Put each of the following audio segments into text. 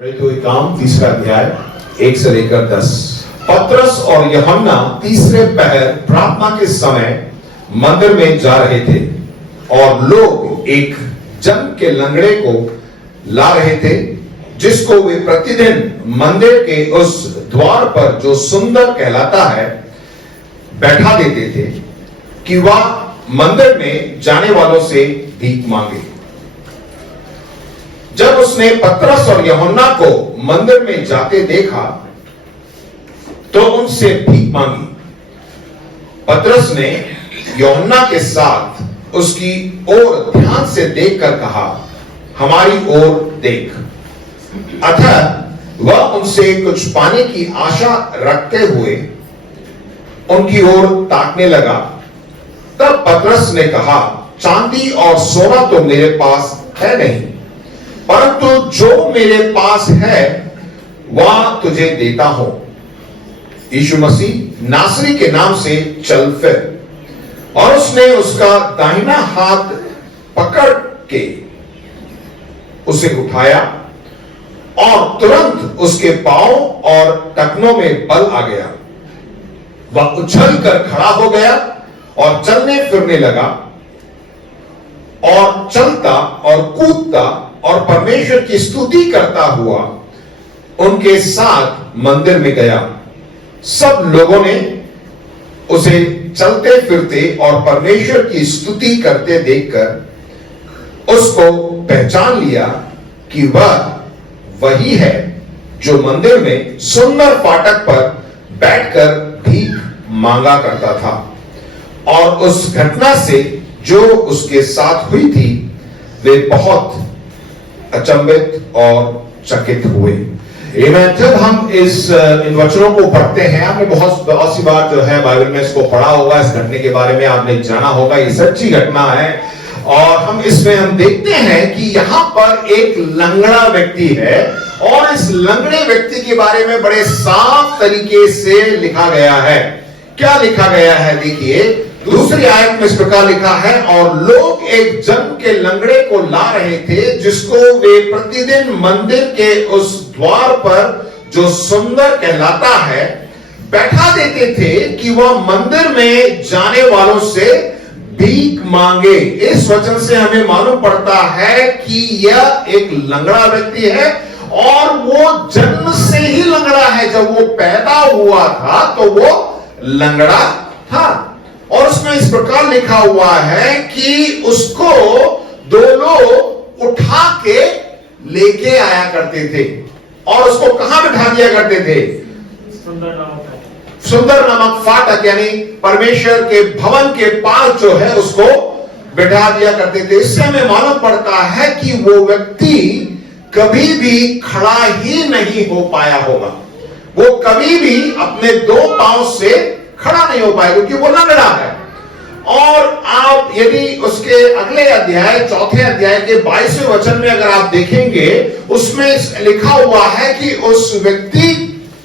काम 3 अध्याय 1 से लेकर 10। पतरस और यूहन्ना तीसरे पहर प्रार्थना के समय मंदिर में जा रहे थे और लोग एक जन्म के लंगड़े को ला रहे थे, जिसको वे प्रतिदिन मंदिर के उस द्वार पर जो सुंदर कहलाता है बैठा देते थे कि वह मंदिर में जाने वालों से भीख मांगे। जब उसने पतरस और यूहन्ना को मंदिर में जाते देखा तो उनसे भीख मांगी। पतरस ने यूहन्ना के साथ उसकी ओर ध्यान से देखकर कहा, हमारी ओर देख। अतः वह उनसे कुछ पाने की आशा रखते हुए उनकी ओर ताकने लगा। तब पतरस ने कहा, चांदी और सोना तो मेरे पास है नहीं, परंतु जो मेरे पास है वह तुझे देता हूं। यीशु मसीह नासरी के नाम से चल फिर। और उसने उसका दाहिना हाथ पकड़ के उसे उठाया और तुरंत उसके पांव और टखनों में बल आ गया। वह उछल कर खड़ा हो गया और चलने फिरने लगा और चलता और कूदता और परमेश्वर की स्तुति करता हुआ उनके साथ मंदिर में गया। सब लोगों ने उसे चलते फिरते और परमेश्वर की स्तुति करते देखकर उसको पहचान लिया कि वह वही है जो मंदिर में सुंदर फाटक पर बैठकर भीख मांगा करता था। और उस घटना से जो उसके साथ हुई थी वे बहुत अचंभित और चकित हुए। जब हम इन वचनों को पढ़ते हैं, आपने बहुत सी बार जो है बाइबल में इसको पढ़ा होगा, इस घटने के बारे में आपने जाना होगा, ये सच्ची घटना है। और हम देखते हैं कि यहाँ पर एक लंगड़ा व्यक्ति है और इस लंगड़े व्यक्ति के बारे में बड़े साफ तरीके से लिखा गया है। क्या लिखा गया है? देखिए, दूसरी आयत में इस प्रकार लिखा है, और लोग एक जन्म के लंगड़े को ला रहे थे, जिसको वे प्रतिदिन मंदिर के उस द्वार पर जो सुंदर कहलाता है बैठा देते थे कि वह मंदिर में जाने वालों से भीख मांगे। इस वचन से हमें मालूम पड़ता है कि यह एक लंगड़ा व्यक्ति है और वो जन्म से ही लंगड़ा है। जब वो पैदा हुआ था तो वो लंगड़ा था। और उसमें इस प्रकार लिखा हुआ है कि उसको दो लोग उठा के लेके आया करते थे और उसको कहां बिठा दिया करते थे? सुंदर नामक फाटक, यानी परमेश्वर के भवन के पास जो है उसको बिठा दिया करते थे। इससे हमें मालूम पड़ता है कि वो व्यक्ति कभी भी खड़ा ही नहीं हो पाया होगा। वो कभी भी अपने 2 पांव से खड़ा नहीं हो पाएगा क्योंकि वो लंगड़ा है। और आप यदि उसके अगले अध्याय 4 अध्याय के 22वें वचन में अगर आप देखेंगे, उसमें लिखा हुआ है कि उस व्यक्ति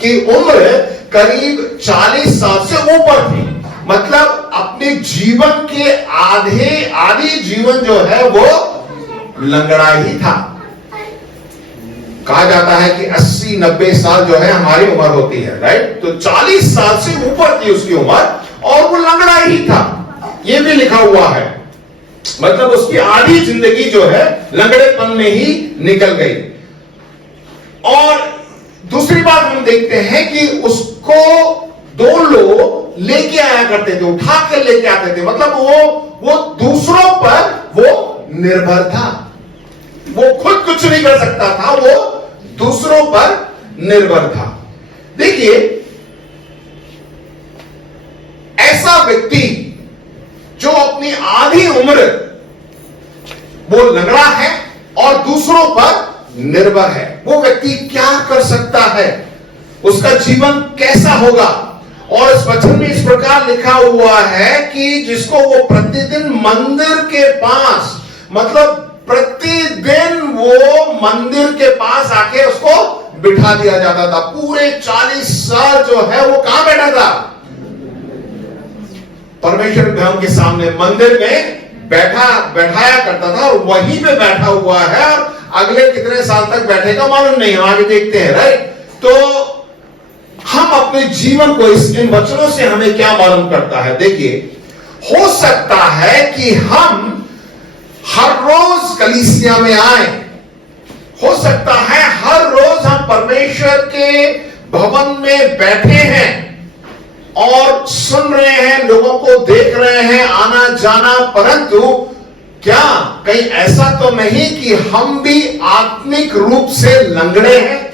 की उम्र करीब 40 साल से ऊपर थी। मतलब अपने जीवन के आधी जीवन जो है वो लंगड़ा ही था। कहा जाता है कि 80-90 साल जो है हमारी उम्र होती है, राइट? तो 40 साल से ऊपर थी उसकी उम्र और वो लंगड़ा ही था, ये भी लिखा हुआ है। मतलब उसकी आधी जिंदगी जो है लंगड़ेपन में ही निकल गई। और दूसरी बात हम देखते हैं कि उसको 2 लोग लेके आया करते थे, उठा कर लेके आते थे। मतलब वो दूसरों पर वो निर्भर था। वो खुद कुछ नहीं कर सकता था, वो दूसरों पर निर्भर था। देखिए, ऐसा व्यक्ति जो अपनी आधी उम्र वो लंगड़ा है और दूसरों पर निर्भर है, वो व्यक्ति क्या कर सकता है? उसका जीवन कैसा होगा? और इस वचन में इस प्रकार लिखा हुआ है कि जिसको वो प्रतिदिन मंदिर के पास, मतलब प्रतिदिन वो मंदिर के पास आके उसको बिठा दिया जाता था। पूरे 40 साल जो है वो कहां बैठा था? परमेश्वर भवन के सामने मंदिर में बैठाया करता था और वहीं पे बैठा हुआ है। और अगले कितने साल तक बैठेगा मालूम नहीं, हम आगे देखते हैं, राइट। तो हम अपने जीवन को इन वचनों से हमें क्या मालूम करता है? देखिए, हो सकता है कि हम हर रोज कलीसिया में आए, हो सकता है हर रोज हम परमेश्वर के भवन में बैठे हैं और सुन रहे हैं, लोगों को देख रहे हैं आना जाना, परंतु क्या कहीं ऐसा तो नहीं कि हम भी आत्मिक रूप से लंगड़े हैं?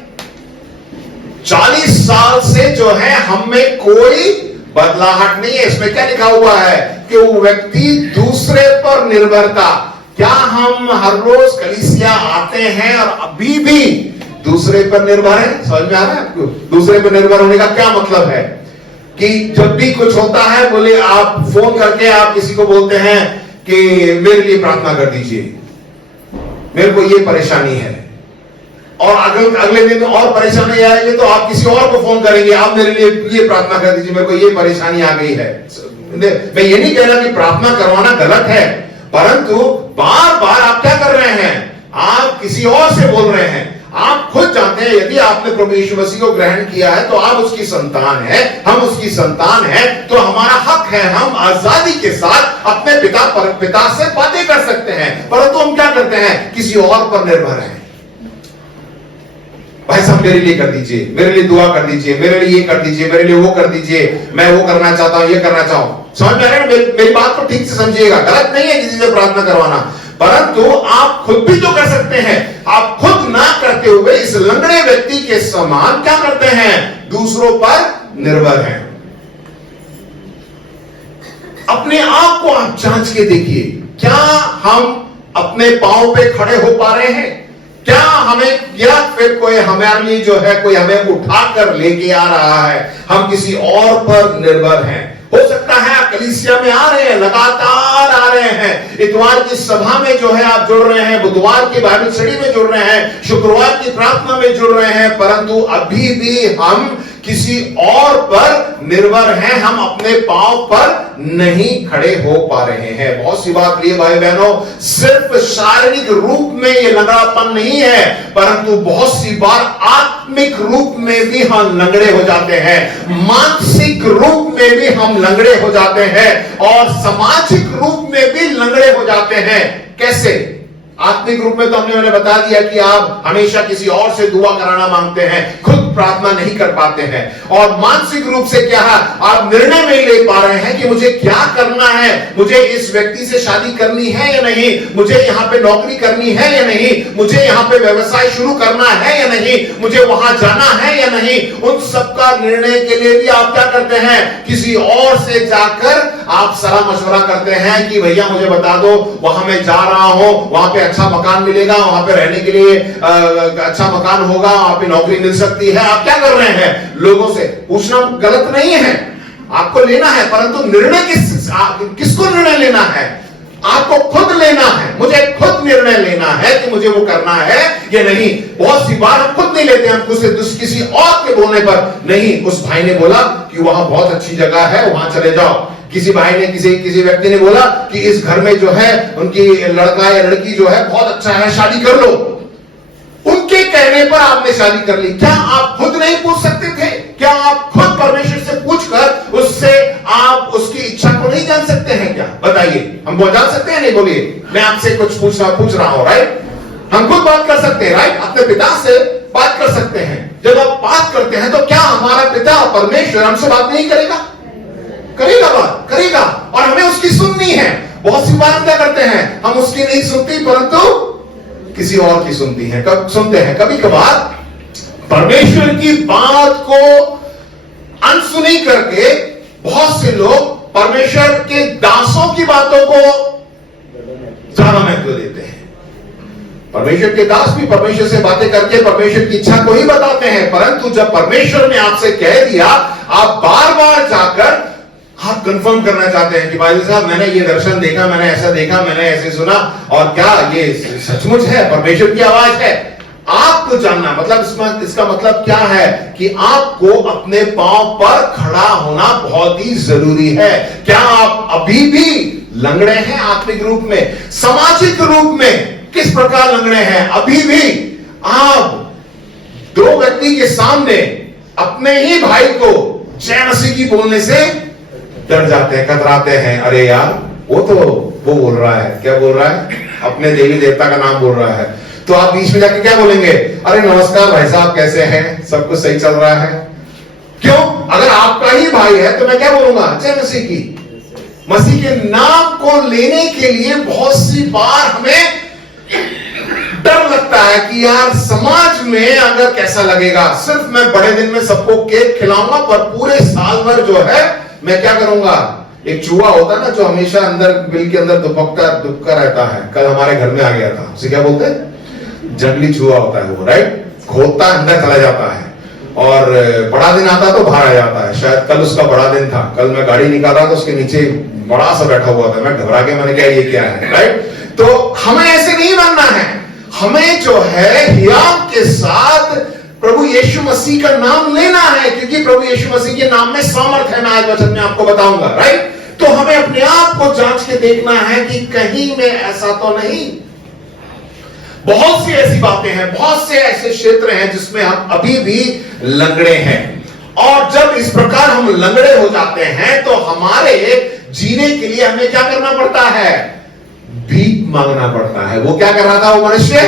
40 साल से जो है हम में कोई बदलाहट नहीं है। इसमें क्या लिखा हुआ है कि वो व्यक्ति दूसरे पर निर्भर था। क्या हम हर रोज कलीसिया आते हैं और अभी भी दूसरे पर निर्भर है? समझ में आ रहा है आपको? दूसरे पर निर्भर होने का क्या मतलब है कि जब भी कुछ होता है, बोले आप फोन करके आप किसी को बोलते हैं कि मेरे लिए प्रार्थना कर दीजिए, मेरे को ये परेशानी है, और अगले दिन और परेशानी आएगी तो आप किसी और को फोन करेंगे, आप मेरे लिए ये प्रार्थना कर दीजिए, मेरे को ये परेशानी आ गई है। मैं ये नहीं कह रहा कि प्रार्थना करवाना गलत है, परंतु बार बार आप क्या कर रहे हैं? आप किसी और से बोल रहे हैं। आप खुद जानते हैं यदि आपने प्रभु यीशु मसीह को ग्रहण किया है तो आप उसकी संतान है, हम उसकी संतान है, तो हमारा हक है, हम आजादी के साथ अपने पिता से बातें कर सकते हैं। परंतु हम क्या करते हैं? किसी और पर निर्भर हैं। भाई साहब मेरे लिए कर दीजिए, मेरे लिए दुआ कर दीजिए, मेरे लिए ये कर दीजिए, मेरे लिए वो कर दीजिए, मैं वो करना चाहता हूं, ये करना चाहूं। समझ में आ रहा है? मेरी बात को ठीक से समझिएगा। गलत नहीं है किसी से प्रार्थना करवाना, परंतु आप खुद भी तो कर सकते हैं। आप खुद ना करते हुए इस लंगड़े व्यक्ति के समान क्या करते हैं? दूसरों पर निर्भर हैं। अपने आप को आप जांच के देखिए, क्या हम अपने पांव पे खड़े हो पा रहे हैं? क्या हमें, या फिर कोई हमारे लिए जो है कोई हमें उठाकर लेके आ रहा है, हम किसी और पर निर्भर हैं। हो सकता है आप कलीसिया में आ रहे हैं, लगातार आ रहे हैं, इतवार की सभा में जो है आप जुड़ रहे हैं, बुधवार की बाइबल स्टडी में जुड़ रहे हैं, शुक्रवार की प्रार्थना में जुड़ रहे हैं, परंतु अभी भी हम किसी और पर निर्भर हैं, हम अपने पांव पर नहीं खड़े हो पा रहे हैं। बहुत सी बात प्रिय भाई बहनों, सिर्फ शारीरिक रूप में ये लंगड़ापन नहीं है, परंतु बहुत सी बार आत्मिक रूप में भी हम लंगड़े हो जाते हैं, मानसिक रूप में भी हम लंगड़े हो जाते हैं, और सामाजिक रूप में भी लंगड़े हो जाते हैं। कैसे? आत्मिक रूप में तो मैंने बता दिया कि आप हमेशा किसी और से दुआ कराना मांगते हैं, खुद प्रार्थना नहीं कर पाते हैं। और मानसिक रूप से क्या है? आप निर्णय नहीं ले पा रहे हैं कि मुझे क्या करना है, मुझे इस व्यक्ति से शादी करनी है या नहीं, मुझे यहाँ पे नौकरी करनी है या नहीं, मुझे यहाँ पे व्यवसाय शुरू करना है या नहीं, मुझे वहां जाना है या नहीं। उन सबका निर्णय के लिए भी आप क्या करते हैं? किसी और से जाकर आप सलाह मशवरा करते हैं कि भैया मुझे बता दो, वहां मैं जा रहा हूं, वहां पे अच्छा मकान मिलेगा, वहां पे रहने के लिए अच्छा मकान होगा, वहां पे नौकरी मिल सकती है। आप क्या कर रहे हैं? लोगों से पूछना गलत नहीं है, आपको लेना है, परंतु निर्णय किसको निर्णय लेना है? आपको खुद लेना है। मुझे खुद निर्णय लेना है कि मुझे वो करना है या नहीं। बहुत सी बार हम खुद नहीं लेते, हम किसी और के बोलने पर, नहीं उस भाई ने बोला कि वहां बहुत अच्छी जगह है, वहां चले जाओ। किसी भाई ने किसी व्यक्ति ने बोला कि इस घर में जो है उनकी लड़का या लड़की जो है बहुत अच्छा है, शादी कर लो। उनके कहने पर आपने शादी कर ली। क्या आप खुद नहीं पूछ सकते थे? क्या आप खुद परमेश्वर से पूछकर उससे आप उसकी इच्छा को नहीं जान सकते हैं? क्या बताइए, हम वो जान सकते हैं? नहीं बोलिए, मैं आपसे कुछ पूछ रहा हूं, राइट? हम खुद बात कर सकते हैं, राइट? अपने पिता से बात कर सकते हैं। जब आप बात करते हैं तो क्या हमारा पिता परमेश्वर हमसे बात नहीं करेगा? करेगा, बात करेगा, और हमें उसकी सुननी है। बहुत सी बार क्या करते हैं? हम उसकी नहीं सुनती, परंतु किसी और की सुनती है, कब सुनते हैं। कभी कभार परमेश्वर की बात को अनसुनी करके बहुत से लोग परमेश्वर के दासों की बातों को ज्यादा महत्व देते हैं। परमेश्वर के दास भी परमेश्वर से बातें करके परमेश्वर की इच्छा को ही बताते हैं, परंतु जब परमेश्वर ने आपसे कह दिया, आप बार बार जाकर आप कंफर्म करना चाहते हैं कि भाई साहब मैंने ये दर्शन देखा, मैंने ऐसा देखा, मैंने ऐसे सुना, और क्या ये सचमुच है, परमेश्वर की आवाज है। आपको जानना मतलब इसका मतलब क्या है कि आपको अपने पांव पर खड़ा होना बहुत ही जरूरी है। क्या आप अभी भी लंगड़े हैं आत्मिक रूप में, सामाजिक रूप में? किस प्रकार लंगड़े हैं। अभी भी आप दो व्यक्ति के सामने अपने ही भाई को जय मसीह की बोलने से डर जाते हैं, कतराते हैं। अरे यार वो बोल रहा है, क्या बोल रहा है, अपने देवी देवता का नाम बोल रहा है। तो आप बीच में जाके क्या बोलेंगे, अरे नमस्कार भाई साहब कैसे हैं, सब कुछ सही चल रहा है। क्यों, अगर आपका ही भाई है तो मैं क्या बोलूंगा, जय मसीह की। मसीह के नाम को लेने के लिए बहुत सी बार हमें डर लगता है कि यार समाज में अगर कैसा लगेगा। सिर्फ मैं बड़े दिन में सबको केक खिलाऊंगा, पर पूरे साल भर जो है मैं क्या करूंगा। एक चूहा होता है ना जो हमेशा अंदर बिल के अंदर दुबका रहता है। कल हमारे घर में आ गया था, उसे क्या बोलते हैं, जंगली चूहा होता है वो, राइट। खोदता अंदर चला जाता है और बड़ा दिन आता तो बाहर आ जाता है। शायद कल उसका बड़ा दिन था। कल मैं गाड़ी निकाला तो उसके नीचे बड़ा सा बैठा हुआ था। मैं घबरा के मैंने कहा ये क्या है, राइट। तो हमें ऐसे नहीं बनना है। हमें जो है हियाव के साथ प्रभु यीशु मसीह का नाम लेना है, क्योंकि प्रभु यीशु मसीह के नाम में सामर्थ है। मैं आज वचन में आपको बताऊंगा, राइट। तो हमें अपने आप को जांच के देखना है कि कहीं में ऐसा तो नहीं। बहुत सी ऐसी बातें हैं, बहुत से ऐसे क्षेत्र हैं जिसमें हम अभी भी लंगड़े हैं। और जब इस प्रकार हम लंगड़े हो जाते हैं तो हमारे जीने के लिए हमें क्या करना पड़ता है, भीख मांगना पड़ता है। वो क्या कर रहा था, वो मनुष्य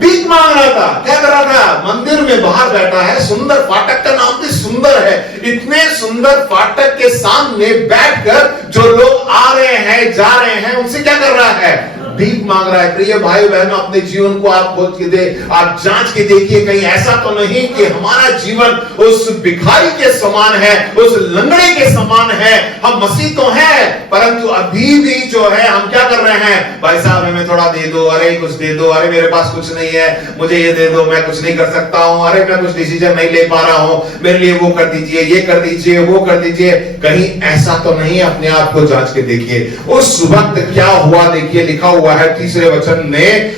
भीख मांग रहा था। क्या कर रहा था, मंदिर में बाहर बैठा है। सुंदर फाटक का नाम भी सुंदर है। इतने सुंदर फाटक के सामने बैठकर जो लोग आ रहे हैं जा रहे हैं उनसे क्या कर रहा है, भीख मांग रहा है। प्रिय भाई बहनों, अपने जीवन को आप खोज के आप जांच के देखिए, कहीं ऐसा तो नहीं कि हमारा जीवन उस भिखारी के समान है, उस लंगड़े के समान है। हम मसीह तो हैं, परंतु अभी भी जो है हम क्या कर रहे हैं, भाई साहब हमें थोड़ा दे दो, अरे कुछ दे दो, अरे मेरे पास कुछ नहीं है, मुझे ये दे दो, मैं कुछ नहीं कर सकता हूं, अरे मैं कुछ डिसीजन नहीं ले पा रहा हूं, मेरे लिए वो कर दीजिए, ये कर दीजिए, वो कर दीजिए। कहीं ऐसा तो नहीं। अपने आप को जांच के देखिए उस वक्त क्या हुआ। देखिए लिखा हुआ है तीसरे वचन में,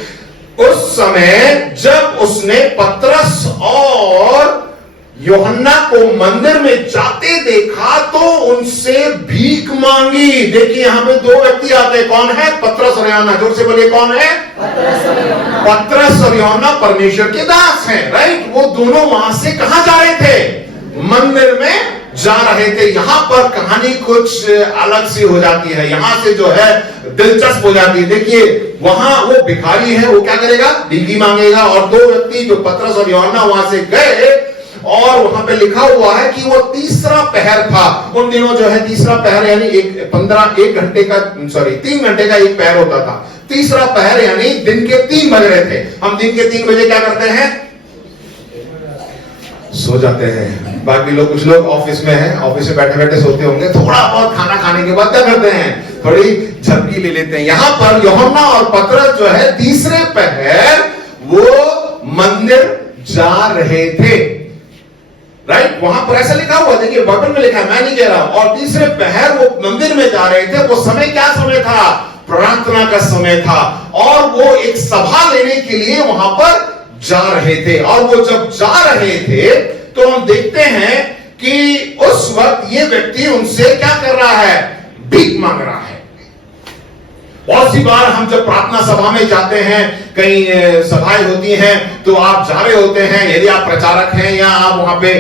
उस समय जब उसने पतरस और यूहन्ना को मंदिर में जाते देखा तो उनसे भीख मांगी। देखिए यहां पे दो व्यक्ति आते हैं, कौन है, पतरस और यूहन्ना। जोर से बोलिए कौन है, पतरस और यूहन्ना परमेश्वर के दास हैं, राइट। वो दोनों वहां से कहां जा रहे थे, मंदिर में जा रहे थे। यहां पर कहानी कुछ अलग सी हो जाती है, यहां से जो है दिलचस्प हो जाती है। देखिए वहां वो भिखारी है, वो क्या करेगा, भीख मांगेगा। और दो व्यक्ति जो पतरस और यूहन्ना वहां से गए और वहां पे लिखा हुआ है कि वो तीसरा पहर था। उन दिनों जो है तीसरा पहर यानी एक घंटे का 3 घंटे का एक पहर होता था। तीसरा पहर यानी दिन के 3 बज रहे थे। हम दिन के 3 बजे क्या करते हैं, सो जाते हैं। बाकी लोग, कुछ लोग ऑफिस में हैं, ऑफिस में बैठे बैठे सोते होंगे। थोड़ा बहुत खाना खाने के बाद क्या करते हैं, थोड़ी झपकी ले लेते हैं। यहां पर यूहन्ना और पतरस जो है तीसरे पहर वो मंदिर जा रहे थे, राइट। वहां पर ऐसा लिखा हुआ, देखिए बाइबल में लिखा है, मैं नहीं कह रहा। और तीसरे पहर वो मंदिर में जा रहे थे। वो समय क्या समय था, प्रार्थना का समय था। और वो एक सभा लेने के लिए वहां पर जा रहे थे। और वो जब जा रहे थे तो हम देखते हैं कि उस वक्त ये व्यक्ति उनसे क्या कर रहा है, भीख मांग रहा है। बहुत सी बार हम जब प्रार्थना सभा में जाते हैं, कई सभाएं होती हैं, तो आप जा रहे होते हैं, यदि आप प्रचारक हैं या आप वहां पे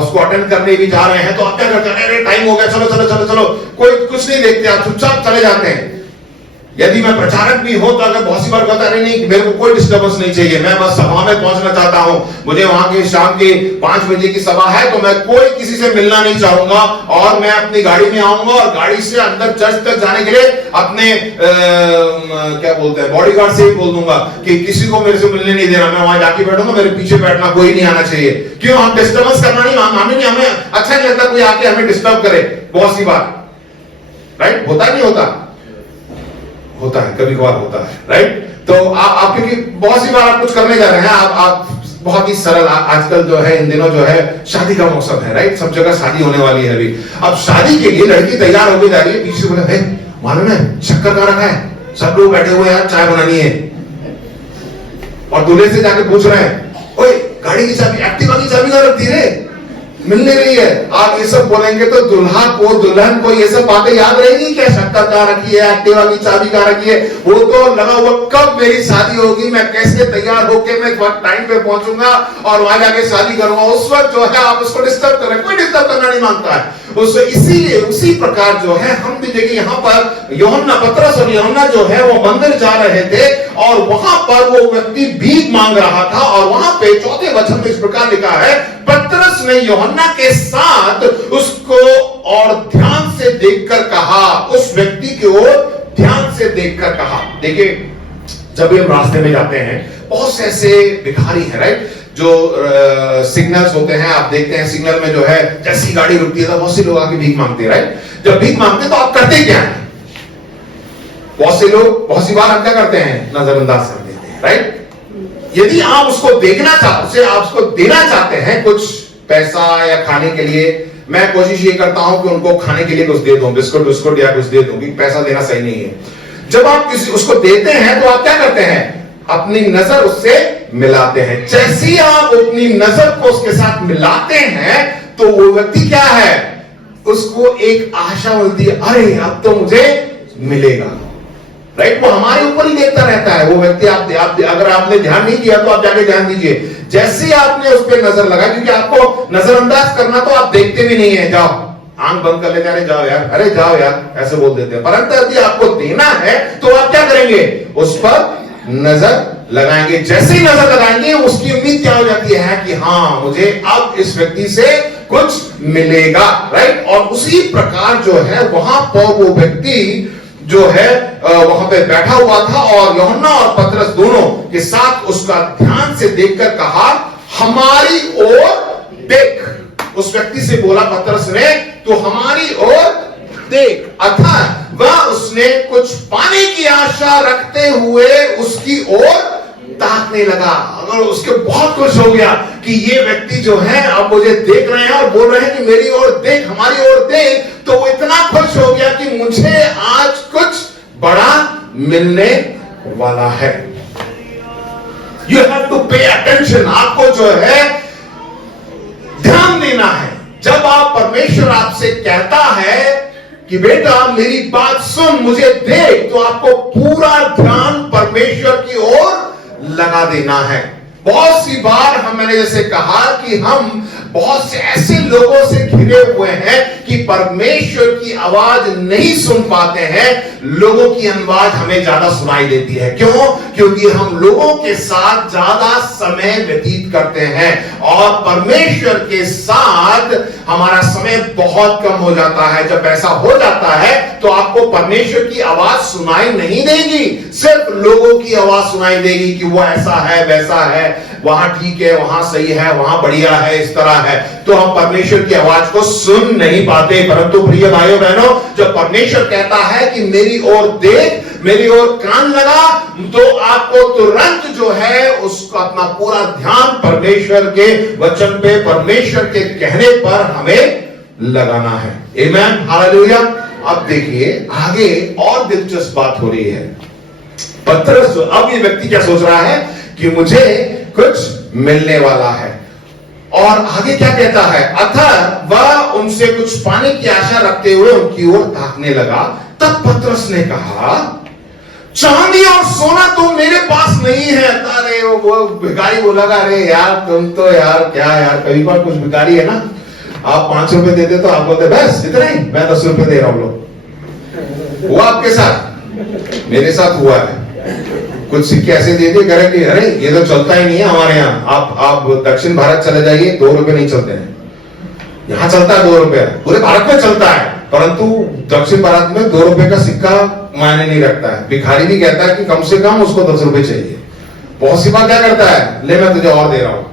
उसको अटेंड करने भी जा रहे हैं, तो आप क्या करते हैं, अरे टाइम हो गया, चलो चलो चलो चलो, कोई कुछ नहीं देखते, आप चुपचाप चले जाते हैं। यदि मैं प्रचारक भी हूं तो अगर बहुत सी बार कहता नहीं, मेरे को कोई डिस्टर्बेंस नहीं चाहिए, मैं बस सभा में पहुंचना चाहता हूं, मुझे वहां के शाम के 5 बजे की सभा है, तो मैं कोई किसी से मिलना नहीं चाहूंगा और मैं अपनी गाड़ी में आऊंगा और गाड़ी से अंदर चर्च तक जाने के लिए अपने क्या बोलते हैं, बॉडीगार्ड से ही बोल दूंगा कि किसी को मेरे से मिलने नहीं देना, मैं वहां जाके बैठूंगा, मेरे पीछे बैठना कोई नहीं आना चाहिए। क्यों, हम डिस्टर्बेंस करना नहीं, हमें अच्छा नहीं लगता कोई आके हमें डिस्टर्ब करे। बहुत सी बार, राइट, होता नहीं होता है, कभी कभार होता है, राइट। तो आप क्योंकि बहुत सी बार आप कुछ करने जा रहे हैं, आप बहुत ही सरल, आजकल जो है इन दिनों जो है शादी का मौसम है, राइट, सब जगह शादी होने वाली है अभी। अब शादी के लिए लड़की तैयार होकर जा रही है, पीछे बोले, मालूम है शक्कर का रखा है, सब लोग बैठे हुए हैं, चाय बनानी है। और दूल्हे से जाके पूछ रहे हैं, ओए गाड़ी की चाबी, एक्टिवा की चाबी कहाँ रखती रे, मिल नहीं रही है। आप ये सब बोलेंगे तो दुल्हा को दुल्हन को ये सब बातें याद रहेगी क्या? शक्कर कहाँ रखी है, एक्टिवा की चाबी कहाँ रखी है, वो तो लगा हुआ कब मेरी शादी होगी, मैं कैसे तैयार होके मैं टाइम पे पहुंचूंगा और वहां जाके शादी करूंगा। उस वक्त जो है आप उसको डिस्टर्ब करें, कोई डिस्टर्ब करना नहीं मांगता है उससे। इसीलिए उसी प्रकार जो है हम भी देखिए यहाँ पर यूहन्ना, पतरस और यूहन्ना जो है वो मंदिर जा रहे थे और वहां पर वो व्यक्ति भीख मांग रहा था और वहां पे 4 वचन में इस प्रकार लिखा है, पतरस ने यूहन्ना के साथ उसको और ध्यान से देखकर कहा, उस व्यक्ति की ओर ध्यान से देखकर कहा। देखिए जब हम रास्ते में जाते हैं बहुत से ऐसे भिखारी है, राइट, जो सिग्नल्स होते हैं, आप देखते हैं सिग्नल में जो है जैसी गाड़ी रुकती है तो बहुत से लोग आके भीख मांगते हैं, राइट। जब भीख मांगते हैं तो आप करते क्या है? बहुत से लोग बहुत सी बार हम क्या करते हैं? नजरअंदाज कर देते हैं, राइट। यदि आप उसको देखना चाहते, आप उसको देना चाहते हैं कुछ पैसा या खाने के लिए, मैं कोशिश ये करता हूं कि उनको खाने के लिए कुछ दे दूं, बिस्कुट बिस्कुट या कुछ दे दूं, पैसा देना सही नहीं है। जब आप किसी उसको देते हैं तो आप क्या करते हैं? अपनी नजर उससे मिलाते हैं। जैसे ही आप अपनी नजर को उसके साथ मिलाते हैं तो वो व्यक्ति क्या है, उसको एक आशा मिलती है, अरे अब तो मुझे मिलेगा, राइट। वो हमारे ऊपर ही देखता रहता है वो व्यक्ति। आप अगर आपने ध्यान नहीं किया तो आप जाके ध्यान दीजिए, जैसे ही आपने उस पर नजर लगाई, क्योंकि आपको नजरअंदाज करना तो आप देखते भी नहीं है, जाओ आंख बंद कर लेते, अरे जाओ यार, अरे जाओ यार, ऐसे बोल देते हैं। परंतु यदि आपको देना है तो आप क्या करेंगे? उस पर नजर लगाएंगे। जैसे ही नजर लगाएंगे उसकी उम्मीद क्या हो जाती है कि हाँ मुझे अब इस व्यक्ति से कुछ मिलेगा, राइट। और उसी प्रकार जो है वहां पर वो व्यक्ति जो है वहां पे बैठा हुआ था और यूहन्ना और पतरस दोनों के साथ उसका ध्यान से देखकर कहा, हमारी ओर देख। उस व्यक्ति से बोला पतरस ने, तो हमारी ओर देख। अर्थात वह उसने कुछ पाने की आशा रखते हुए उसकी ओर ताकने लगा। अगर उसके बहुत खुश हो गया कि ये व्यक्ति जो है अब मुझे देख रहे हैं और बोल रहे हैं कि मेरी ओर देख, हमारी ओर देख, तो वो इतना खुश हो गया कि मुझे आज कुछ बड़ा मिलने वाला है। You have to pay attention. आपको जो है ध्यान देना है। जब आप परमेश्वर आपसे कहता है कि बेटा मेरी बात सुन, मुझे देख, तो आपको पूरा ध्यान परमेश्वर की ओर लगा देना है। बहुत सी बार मैंने जैसे कहा कि हम बहुत से ऐसे लोगों से घिरे हुए हैं कि परमेश्वर की आवाज नहीं सुन पाते हैं, लोगों की आवाज हमें ज्यादा सुनाई देती है। क्यों? क्योंकि हम लोगों के साथ ज्यादा समय व्यतीत करते हैं और परमेश्वर के साथ हमारा समय बहुत कम हो जाता है। जब ऐसा हो जाता है तो आपको परमेश्वर की आवाज सुनाई नहीं देगी, सिर्फ लोगों की आवाज सुनाई देगी कि वो ऐसा है, वैसा है, वहां ठीक है, वहां सही है, वहां बढ़िया है, इस तरह है। तो हम परमेश्वर की आवाज को सुन नहीं पाते। परंतु प्रिय भाइयों बहनों, जब परमेश्वर कहता है कि मेरी ओर देख, मेरी ओर कान लगा, तो आपको तुरंत जो है उसका अपना पूरा ध्यान परमेश्वर के वचन पे, परमेश्वर के कहने पर हमें लगाना है। आमीन, हालेलुया। अब देखिए आगे और दिलचस्प बात हो रही है। पतरस, अब ये व्यक्ति क्या सोच रहा है कि मुझे कुछ मिलने वाला है। और आगे क्या कहता है, अतः वह उनसे कुछ पाने की आशा रखते हुए उनकी ओर ताकने लगा। तब पतरस ने कहा, चांदी और सोना तो मेरे पास नहीं है। अरे वो भिखारी बोला, अरे यार तुम तो यार क्या यार, कभी बार कुछ भिखारी है ना, आप 5 रुपए देते तो आप बोलते बस इतना ही, मैं 10 रुपए दे रहा हूं। लोग हुआ आपके साथ, मेरे साथ हुआ है। कुछ सिक्के ऐसे दे दिए, कह रहे कि अरे ये तो चलता ही नहीं है हमारे यहाँ, आप दक्षिण भारत चले जाइए, 2 रुपए नहीं चलते हैं। यहाँ चलता है 2 रुपए, पूरे भारत में चलता है, परंतु दक्षिण भारत में 2 रुपए का सिक्का मायने नहीं रखता है। भिखारी भी कहता है कि कम से कम उसको 10 रुपए चाहिए। बहुत सी बार क्या करता है, ले मैं तुझे और दे रहा हूं,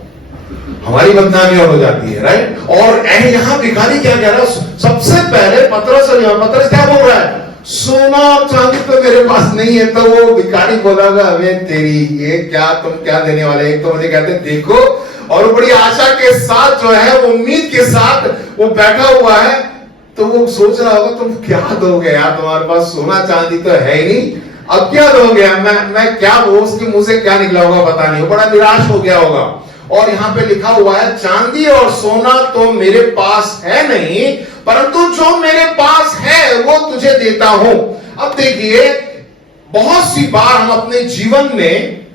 हमारी बदनामी और हो जाती है, राइट। और यहाँ भिखारी क्या कह रहा है, सबसे पहले पतरस क्या बोल रहा है, सोना और चांदी तो मेरे पास नहीं है। तो वो भिखारी बोलागा, हमें तेरी ये क्या, तुम क्या देने वाले। एक तो मुझे कहते देखो, और बड़ी आशा के साथ जो है, वो उम्मीद के साथ वो बैठा हुआ है, तो वो सोच रहा होगा तुम क्या दोगे यार, तुम्हारे पास सोना चांदी तो है ही नहीं, अब क्या दोगे, मैं क्या, वो उसके मुंह से क्या निकला होगा पता नहीं, वो बड़ा निराश हो गया होगा। और यहां पे लिखा हुआ है, चांदी और सोना तो मेरे पास है नहीं, परंतु जो मेरे पास है वो तुझे देता हूं। अब देखिए, बहुत सी बार हम अपने जीवन में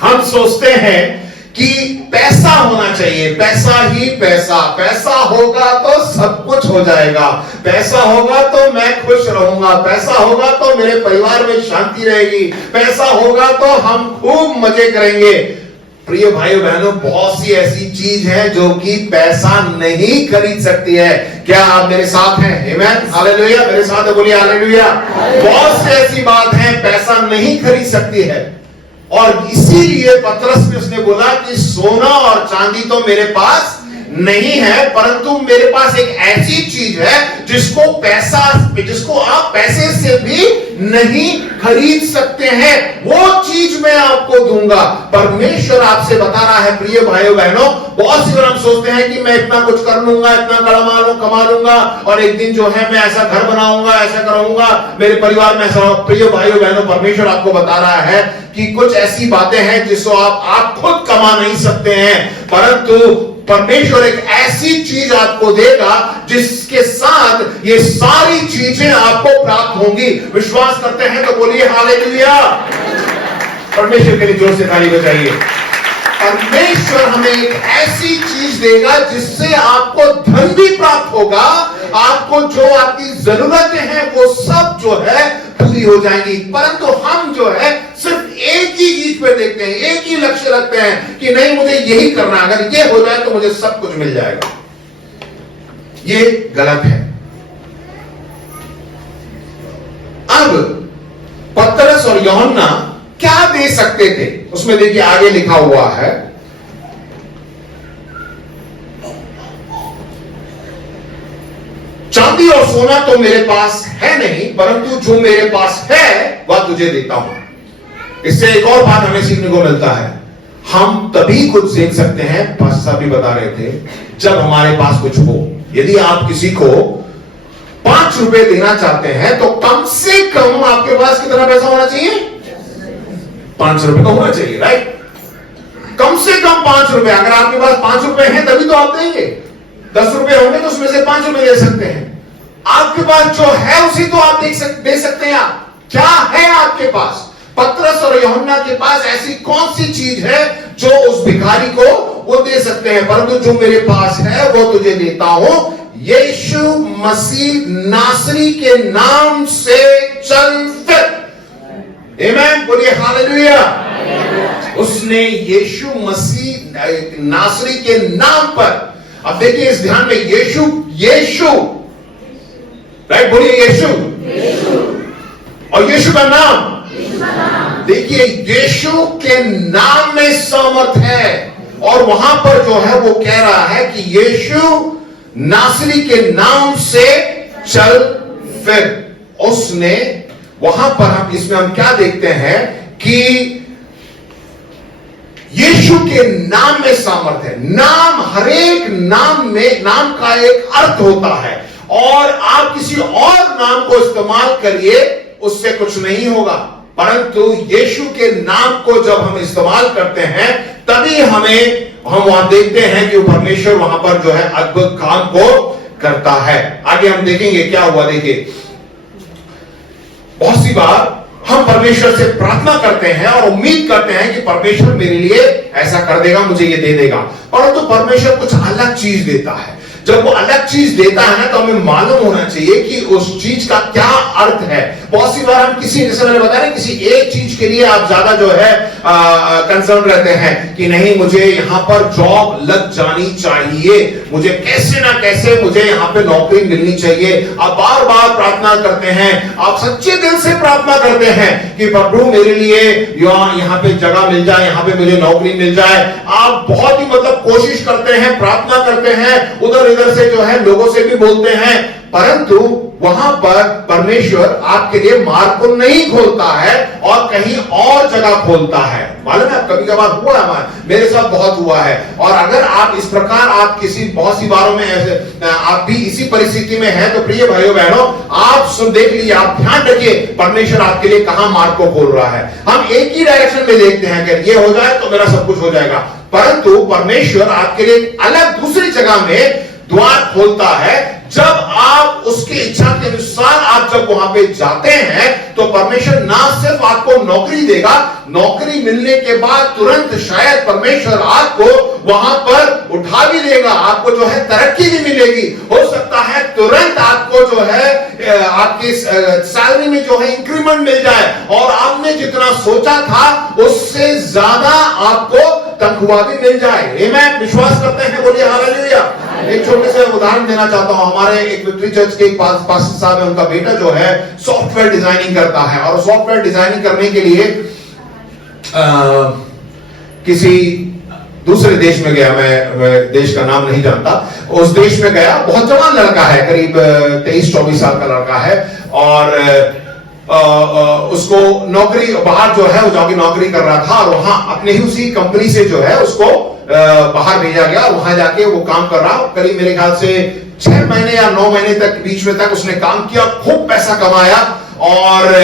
हम सोचते हैं कि पैसा होना चाहिए, पैसा ही पैसा, पैसा होगा तो सब कुछ हो जाएगा, पैसा होगा तो मैं खुश रहूंगा, पैसा होगा तो मेरे परिवार में शांति रहेगी, पैसा होगा तो हम खूब मजे करेंगे। प्रिय भाइयों बहनों, बहुत सी ऐसी चीज है जो कि पैसा नहीं खरीद सकती है। क्या आप मेरे साथ हैं? आमीन, हालेलुया। मेरे साथ है, बोलिए हालेलुया। बहुत सी ऐसी बात है पैसा नहीं खरीद सकती है, और इसीलिए पतरस ने उसने बोला कि सोना और चांदी तो मेरे पास नहीं है, परंतु मेरे पास एक ऐसी चीज है जिसको आप पैसे से भी नहीं खरीद सकते हैं, वो चीज मैं आपको दूंगा। परमेश्वर आपसे बता रहा है, प्रिय भाइयों बहनों, बहुत सी बार हम सोचते हैं कि मैं इतना कुछ कर लूंगा, इतना कमा लूंगा, और एक दिन जो है मैं ऐसा घर बनाऊंगा, ऐसा करूंगा, मेरे परिवार में ऐसा। प्रिय भाइयों बहनों, परमेश्वर आपको बता रहा है कि कुछ ऐसी बातें हैं जिसको आप खुद कमा नहीं सकते हैं, परंतु परमेश्वर एक ऐसी चीज आपको देगा जिसके साथ ये सारी चीजें आपको प्राप्त होंगी। विश्वास करते हैं तो बोलिए हालेलुया। परमेश्वर के लिए जोर से ताली बजाइए। परमेश्वर हमें एक ऐसी चीज देगा जिससे आपको धन भी प्राप्त होगा, आपको जो आपकी जरूरतें हैं वो सब जो है पूरी हो जाएंगी। परंतु हम जो है सिर्फ एक ही चीज पे देखते हैं, एक ही लक्ष्य रखते हैं कि नहीं, मुझे यही करना, अगर ये हो जाए तो मुझे सब कुछ मिल जाएगा। ये गलत है। अब पतरस और यूहन्ना क्या दे सकते थे, उसमें देखिए आगे लिखा हुआ है, चांदी और सोना तो मेरे पास है नहीं, परंतु जो मेरे पास है वह तुझे देता हूं। इससे एक और बात हमें सीखने को मिलता है, हम तभी कुछ सीख सकते हैं, पास्टर भी बता रहे थे, जब हमारे पास कुछ हो। यदि आप किसी को 5 रुपए देना चाहते हैं तो कम से कम आपके पास कितना पैसा होना चाहिए? 5 रुपए का होना चाहिए, राइट? कम से कम 5 रुपए। अगर आपके पास 5 रुपए हैं तभी तो आप देंगे। 10 रुपए होंगे तो उसमें से 5 रुपए दे सकते हैं। आपके पास जो है उसी तो आप दे सकते हैं। आप क्या है आपके पास? पतरस और यूहन्ना के पास ऐसी कौन सी चीज है जो उस भिखारी को वो दे सकते हैं? परंतु जो मेरे पास है वो तुझे देता हूं, यीशु मसीह नासरी के नाम से चल फिर। आमीन, बोलिए हालेलुया। उसने यीशु मसीह नासरी के नाम पर, अब देखिए इस ध्यान में, यीशु राइट, बोलिए यीशु। और यीशु का नाम, देखिए यीशु के नाम में सामर्थ है, और वहां पर जो है वो कह रहा है कि यीशु नासरी के नाम से चल फिर। उसने वहां पर इसमें हम क्या देखते हैं कि यीशु के नाम में सामर्थ है। नाम, हरेक नाम में, नाम का एक अर्थ होता है, और आप किसी और नाम को इस्तेमाल करिए उससे कुछ नहीं होगा, परंतु यीशु के नाम को जब हम इस्तेमाल करते हैं तभी हम वहां देखते हैं कि परमेश्वर वहां पर जो है अद्भुत काम को करता है। आगे हम देखेंगे क्या हुआ। देखिए, बहुत सी बार हम परमेश्वर से प्रार्थना करते हैं और उम्मीद करते हैं कि परमेश्वर मेरे लिए ऐसा कर देगा, मुझे ये दे देगा, परंतु परमेश्वर कुछ अलग चीज देता है। जब वो अलग चीज देता है ना तो हमें मालूम होना चाहिए कि उस चीज का क्या अर्थ है। बहुत सी बार हम जैसे मैंने बताया, किसी एक चीज के लिए आप ज्यादा जो है कंसर्न रहते हैं कि नहीं, मुझे यहां पर जॉब लग जानी चाहिए, मुझे कैसे ना कैसे मुझे यहां पे नौकरी मिलनी चाहिए। आप बार बार प्रार्थना करते हैं, आप सच्चे दिल से प्रार्थना करते हैं कि प्रभु मेरे लिए यहाँ पे जगह मिल जाए, यहाँ पे मुझे नौकरी मिल जाए। आप बहुत ही कोशिश करते हैं, प्रार्थना करते हैं, उधर इधर से जो है लोगों से भी बोलते हैं, परंतु वहां पर परमेश्वर आपके लिए मार्ग को नहीं खोलता है और कहीं और जगह खोलता है। मालूम है, कभी कभार हुआ है, मेरे साथ बहुत हुआ है। और अगर आप इस प्रकार आप किसी बहुत सी बारों में ऐसे आप भी इसी परिस्थिति में हैं, तो प्रिय भाइयों बहनों, आप सुन देख लीजिए, आप ध्यान रखिए परमेश्वर आपके लिए कहां मार्ग को खोल रहा है। हम एक ही डायरेक्शन में देखते हैं कि ये हो जाए तो मेरा सब कुछ हो जाएगा, परंतु परमेश्वर आपके लिए अलग दूसरी जगह में द्वार खोलता है। जब आप उसकी इच्छा के अनुसार आप जब वहां पे जाते हैं, तो परमेश्वर ना सिर्फ आपको नौकरी देगा, नौकरी मिलने के बाद तुरंत शायद परमेश्वर आपको वहां पर उठा भी देगा, आपको जो है तरक्की भी मिलेगी। हो सकता है तुरंत आपको जो है आपकी सैलरी में जो है इंक्रीमेंट मिल जाए और आपने जितना सोचा था उससे ज्यादा आपको तनख्वाह भी मिल जाए। आमीन, विश्वास करते हैं, बोलिए हालेलुया। एक छोटे से उदाहरण देना चाहता हूं। हमारे एक विक्ट्री चर्च के पास्टर साहब है, उनका बेटा जो है सॉफ्टवेयर डिजाइनिंग करता है, और सॉफ्टवेयर डिजाइनिंग करने के लिए किसी दूसरे देश में गया। मैं देश का नाम नहीं जानता। उस देश में गया, बहुत जवान लड़का है, करीब 23-24 साल का लड़का है, और उसको नौकरी बाहर जो है वो जाके नौकरी कर रहा था, और वहां अपने ही उसी कंपनी से जो है उसको बाहर भेजा गया। वहां जाके वो काम कर रहा, करीब मेरे ख्याल से 6 महीने या 9 महीने तक बीच में तक उसने काम किया, खूब पैसा कमाया। और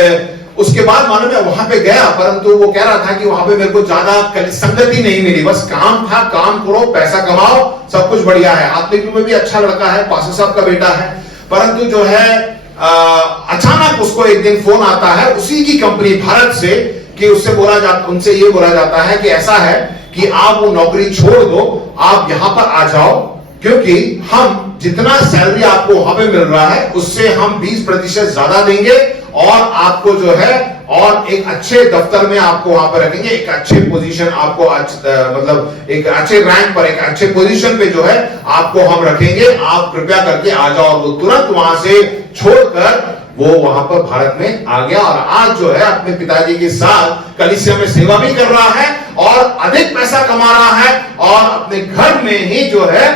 उसके बाद मालूम है वहां पे गया, परंतु वो कह रहा था कि वहां पे मेरे को ज्यादा संगति नहीं मिली, बस काम था, काम करो, पैसा कमाओ, सब कुछ बढ़िया है। आत्मिक रूप में भी अच्छा लड़का है, पास्टर साहब का बेटा है, परंतु जो है अचानक उसको एक दिन फोन आता है उसी की कंपनी भारत से, कि उनसे ये बोला जाता है कि ऐसा है कि आप वो नौकरी छोड़ दो, आप यहां पर आ जाओ, क्योंकि हम जितना सैलरी आपको वहां पे मिल रहा है उससे हम 20% ज्यादा देंगे, और आपको जो है और एक अच्छे दफ्तर में आपको वहां पर रखेंगे, एक अच्छे पोजीशन आपको मतलब एक अच्छे रैंक पर, एक अच्छे पोजीशन पे जो है आपको हम रखेंगे, आप कृपया करके आ जाओ। और वो तुरंत वहां से छोड़कर वो वहां पर भारत में आ गया, और आज जो है अपने पिताजी के साथ कलीसिया में सेवा भी कर रहा है और अधिक पैसा कमा रहा है, और अपने घर में ही जो है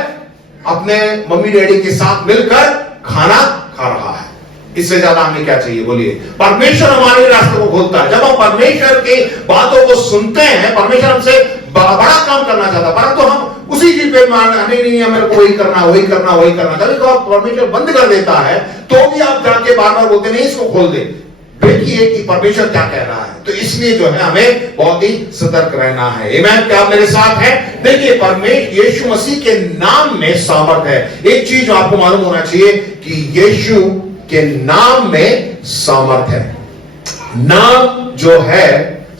अपने मम्मी डैडी के साथ मिलकर खाना खा रहा है। इससे ज्यादा हमें क्या चाहिए, बोलिए। परमेश्वर हमारे रास्ते को खोलता है। जब हम परमेश्वर की बातों को सुनते हैं, परमेश्वर हमसे बड़ा काम करना चाहता है, परंतु हम उसी चीज पे नहीं मेरे को वही करना, वही करना, वही करना। कभी कभी परमेश्वर बंद कर देता है, तो भी आप जाके बार बार बोलते नहीं, इसको खोल दे, देखिए कि परमेश्वर क्या कह रहा है। तो इसलिए जो है हमें बहुत ही सतर्क रहना है। आमीन, क्या आप मेरे साथ हैं? देखिए, परमेश्वर यीशु मसीह के नाम में सामर्थ है। एक चीज आपको मालूम होना चाहिए कि यीशु के नाम में सामर्थ है। नाम जो है,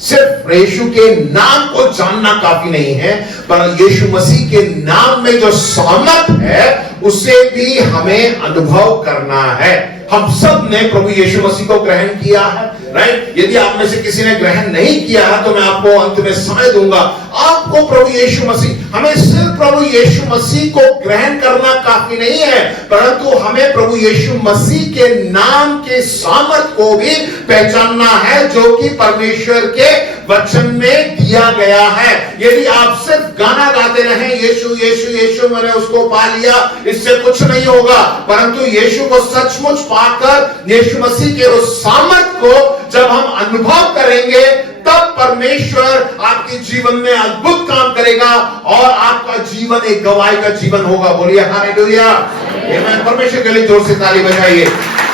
सिर्फ यीशु के नाम को जानना काफी नहीं है, पर यीशु मसीह के नाम में जो सामर्थ है उसे भी हमें अनुभव करना है। हम सब ने प्रभु यीशु मसीह को ग्रहण किया है, राइट? यदि आप में से किसी ने ग्रहण नहीं किया है, तो मैं आपको अंत में समय दूंगा। आपको प्रभु यीशु मसीह, हमें सिर्फ प्रभु यीशु मसीह को ग्रहण करना काफी नहीं है, परंतु हमें प्रभु यीशु मसीह के नाम के सामर्थ को भी पहचानना है, जो कि परमेश्वर के वचन में दिया गया है। यदि आप सिर्फ गाना गाते रहें, यीशु यीशु यीशु, मैंने उसको पा लिया, इससे कुछ नहीं होगा। परंतु यीशु को सचमुच पाकर, यीशु मसीह के उस सामर्थ को जब हम अनुभव करेंगे, तब परमेश्वर आपके जीवन में अद्भुत काम करेगा और आपका जीवन एक गवाही का जीवन होगा। बोलिए हालेलुया। आमीन। परमेश्वर के लिए जोर से ताली बजाइए।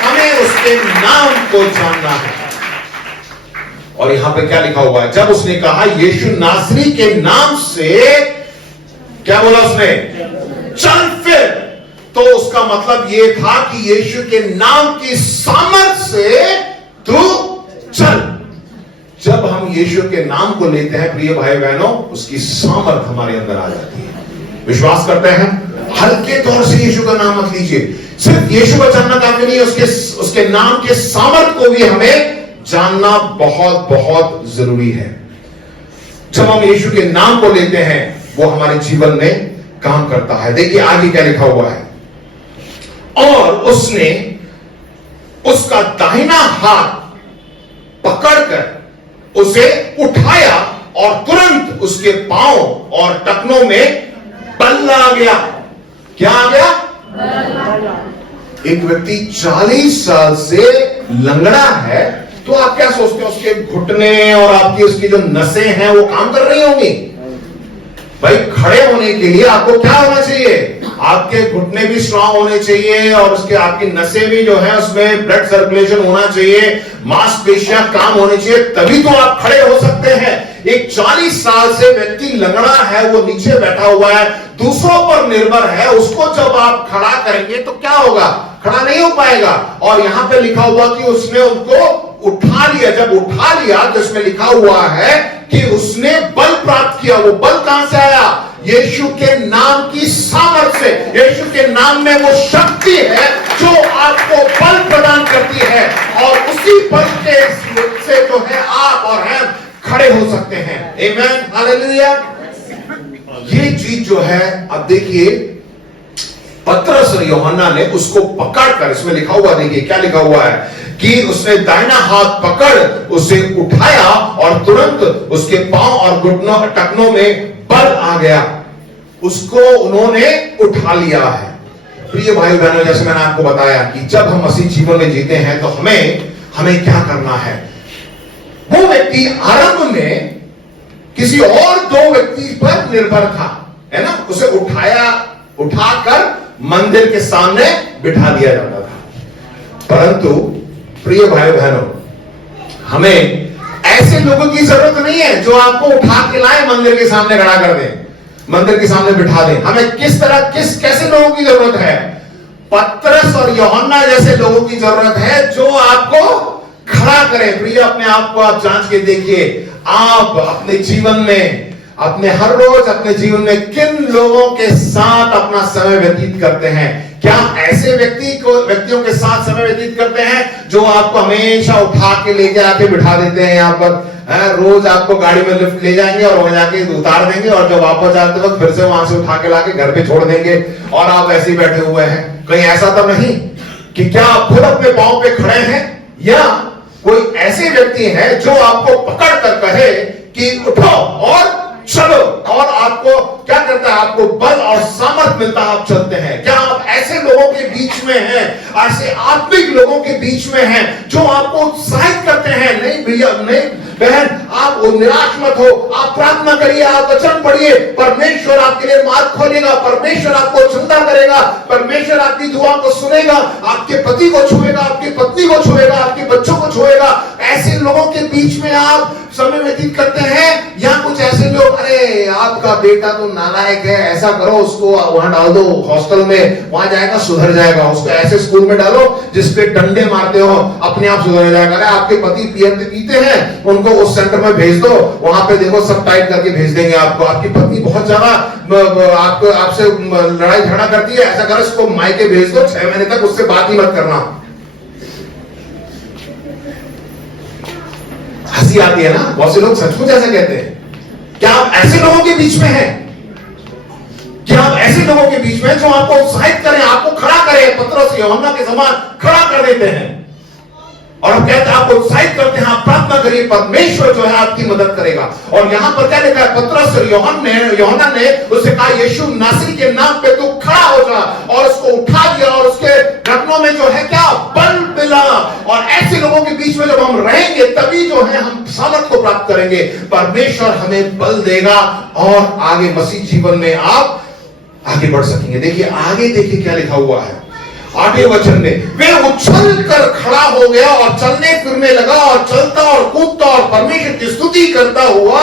हमें उसके नाम को जानना है। और यहां पे क्या लिखा हुआ है? जब उसने कहा यीशु नासरी के नाम से, क्या बोला उसने? चल फिर। तो उसका मतलब यह था कि यीशु के नाम की सामर्थ से तू चल। जब हम यीशु के नाम को लेते हैं प्रिय भाई बहनों, उसकी सामर्थ हमारे अंदर आ जाती है। विश्वास करते हैं? हल्के तौर से यीशु का नाम मत लीजिए। सिर्फ यीशु को जानना काफी नहीं है, उसके नाम के सामर्थ को भी हमें जानना बहुत बहुत जरूरी है। जब हम यीशु के नाम को लेते हैं, वो हमारे जीवन में काम करता है। देखिए आगे क्या लिखा हुआ है। और उसने उसका दाहिना हाथ पकड़कर उसे उठाया, और तुरंत उसके पांव और टखनों में बल आ गया। क्या आ गया? एक व्यक्ति 40 साल से लंगड़ा है, तो आप क्या सोचते हैं उसके घुटने और आपकी उसकी जो नसें हैं वो काम कर रही होंगी? भाई खड़े होने के लिए आपको क्या होना चाहिए? आपके घुटने भी स्ट्रांग होने चाहिए और उसके आपकी नसें भी जो है उसमें ब्लड सर्कुलेशन होना चाहिए, मांसपेशियां काम होनी चाहिए, तभी तो आप खड़े हो सकते हैं। एक 40 साल से व्यक्ति लंगड़ा है, वो नीचे बैठा हुआ है, दूसरों पर निर्भर है, उसको जब आप खड़ा करेंगे तो क्या होगा? खड़ा नहीं हो पाएगा। और यहां पे लिखा हुआ कि उसने उनको उठा लिया। जब उठा लिया तो इसमें लिखा हुआ है कि उसने बल प्राप्त किया। वो बल कहां से आया? यीशु के नाम की सामर्थ्य से। यीशु के नाम में वो शक्ति है जो आपको बल प्रदान करती है, और उसी बल के से जो है आप और हम खड़े हो सकते हैं। आमीन, हालेलुया। ये चीज जो है, अब देखिए पतरस और यूहन्ना ने उसको पकड़कर, इसमें लिखा हुआ, देखिए क्या लिखा हुआ है कि उसने दाहिना हाथ पकड़ उसे उठाया और तुरंत उसके पांव और घुटनों टखनों में बल आ गया, उसको उन्होंने उठा लिया है। प्रिय भाई बहनों, जैसे मैंने आपको बताया कि जब हम मसीह जीवन में जीते हैं तो हमें क्या करना है? वो व्यक्ति आरंभ में किसी और 2 व्यक्ति पर निर्भर था, है ना? उसे उठाकर मंदिर के सामने बिठा दिया जाता था। परंतु प्रिय भाई बहनों, हमें ऐसे लोगों की जरूरत नहीं है जो आपको उठा के लाए मंदिर के सामने खड़ा कर दें, मंदिर के सामने बिठा दें। हमें कैसे लोगों की जरूरत है? पतरस और यूहन्ना जैसे लोगों की जरूरत है जो आपको खड़ा करें। प्रिय, अपने आप को आप जांच के देखिए, आप अपने जीवन में, अपने हर रोज अपने जीवन में किन लोगों के साथ अपना समय व्यतीत करते हैं? क्या ऐसे व्यक्तियों के साथ समय व्यतीत करते हैं जो आपको हमेशा उठा के लेके आके बिठा देते हैं यहाँ पर, रोज आपको गाड़ी में लिफ्ट ले जाएंगे और वहां जाके उतार देंगे, और जब वापस आते वक्त फिर से वहां से उठा के लाके घर पे छोड़ देंगे और आप ऐसे ही बैठे हुए हैं? कहीं ऐसा तो नहीं कि क्या आप खुद अपने पांव पे खड़े हैं, या कोई ऐसे व्यक्ति है जो आपको पकड़ कर कहे कि उठो और चलो, और आपको क्या करता है? आपको बल और सामर्थ मिलता है, आप चलते हैं। क्या आप ऐसे लोगों के बीच में हैं, ऐसे आत्मिक लोगों के बीच में हैं जो आपको उत्साहित करते हैं? नहीं भैया, नहीं बहन, आप निराश मत हो, आप प्रार्थना करिए, आप वचन पढ़िए, परमेश्वर आपके लिए मार्ग खोलेगा, परमेश्वर आपको चिंता करेगा, परमेश्वर आपकी दुआ को सुनेगा, आपके पति को छुएगा, आपकी पत्नी को छुएगा, आपके बच्चों को छुएगा। ऐसे लोगों के बीच में आप समय व्यतीत करते हैं, या कुछ ऐसे लोग, अरे आपका बेटा तो नालायक है, ऐसा करो, उसको वहां डाल दो हॉस्टल में, वहां जाएगा सुधर जाएगा, उसको ऐसे स्कूल में डालो जिसपे डंडे मारते हो, अपने आप सुधर जाएगा। अरे आपके पति पीते हैं, उनको उस सेंटर में भेज दो, वहां पे देखो सब टाइट करके भेज देंगे आपको। आपकी पत्नी बहुत ज्यादा आपसे लड़ाई झगड़ा करती है, ऐसा करो इसको मायके भेज दो, 6 महीने तक उससे बात ही मत करना। हंसी आती है ना, बहुत से लोग सचमुच ऐसा कहते हैं। क्या आप ऐसे लोगों के बीच में हैं? क्या आप ऐसे लोगों के बीच में जो आपको उत्साहित करें, आपको खड़ा करें, पतरस यूहन्ना के समान खड़ा कर देते हैं और हम कहते हैं, आपको उत्साहित करते हैं, आप प्रार्थना करिए, परमेश्वर जो है आपकी मदद करेगा। और यहां पर क्या लिखा है? पतरस और यूहन्ना ने उससे कहा, यीशु नासरी के नाम पे तू खड़ा हो जा, और उसको उठा दिया, और उसके घुटनों में जो है क्या? बल मिला। और ऐसे लोगों के बीच में जब हम रहेंगे तभी जो है हम सामर्थ को प्राप्त करेंगे, परमेश्वर हमें बल देगा और आगे मसीह जीवन में आप आगे बढ़ सकेंगे। देखिए आगे, देखिए क्या लिखा हुआ है 8वें वचन में, वे उछल कर खड़ा हो गया और चलने फिरने लगा और चलता और कूदता और परमेश्वर की स्तुति करता हुआ